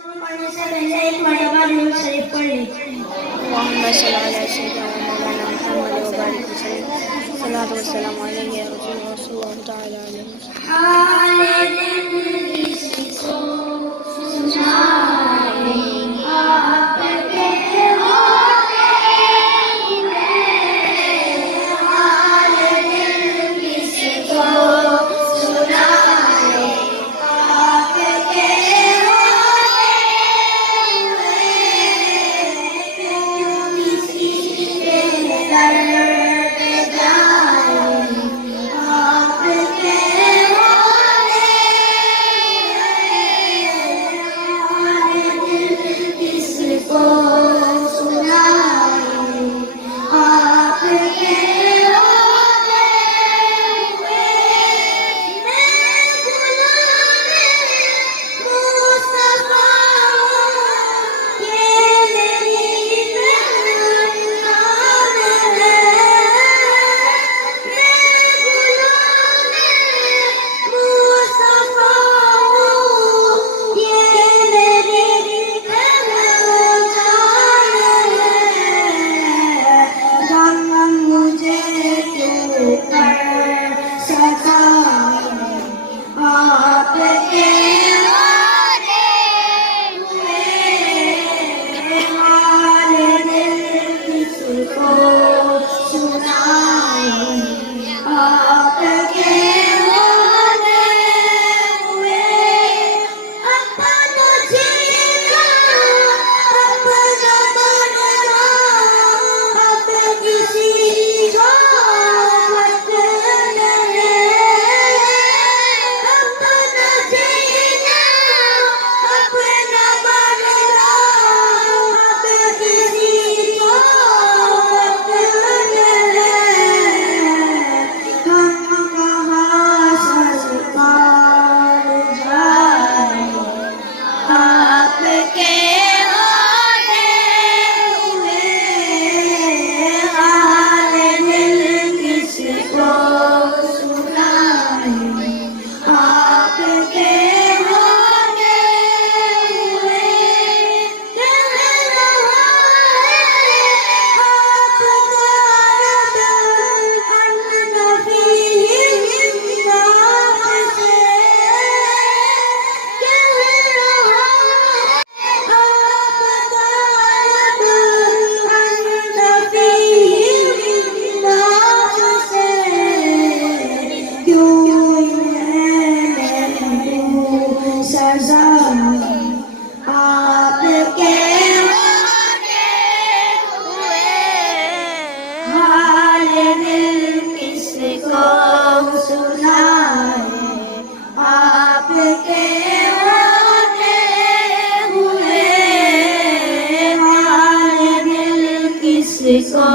पढ़ने से पहले एक मरतबा दुरूद शरीफ पढ़ लीजिए। मोहम्मद सल्लल्लाहु अलैहि वसल्लम मौलाना मुहम्मद व बारिक वसल्लम सल्लल्लाहु वसल्लम अलैहि या रसूलल्लाह ताला अलैहि वसल्लम। हाल दिल किसको सुनाए आपके होते हुए, हाल दिल किसको सुनाए आपके होते हुए, क्यों किसी के दर्द जाए आपके होते हुए, किसको सुनाए आपके होते हुए। मैं गुलाम मुस्तफा हूँ, ये मेरी पहचान है। मैं गुलाम मुस्तफा हूँ, ये मेरी पहचान है। गम मुझे क्यों कर सका आपके होते हुए, हाल दिल किसको सुनाए आपके होते हुए। अपना जीना अपना बनना, अब किसी को मत डरे। अपना जीना अपना बनना, अब किसी को मत डरे। हम कहाँ संस्कार जाए आपके होते हुए, हाल दिल किसको सुनाए आपके होते हुए। कह रहा है आपका रब अन्ना फीहिम नास से, कह रहा है आपका रब अन्ना फीहिम नास से। क्यों इन्हें महबूब सजा आपके होते हुए, हाल दिल किसको सुनाए आपके होते हुए, हाल दिल किसको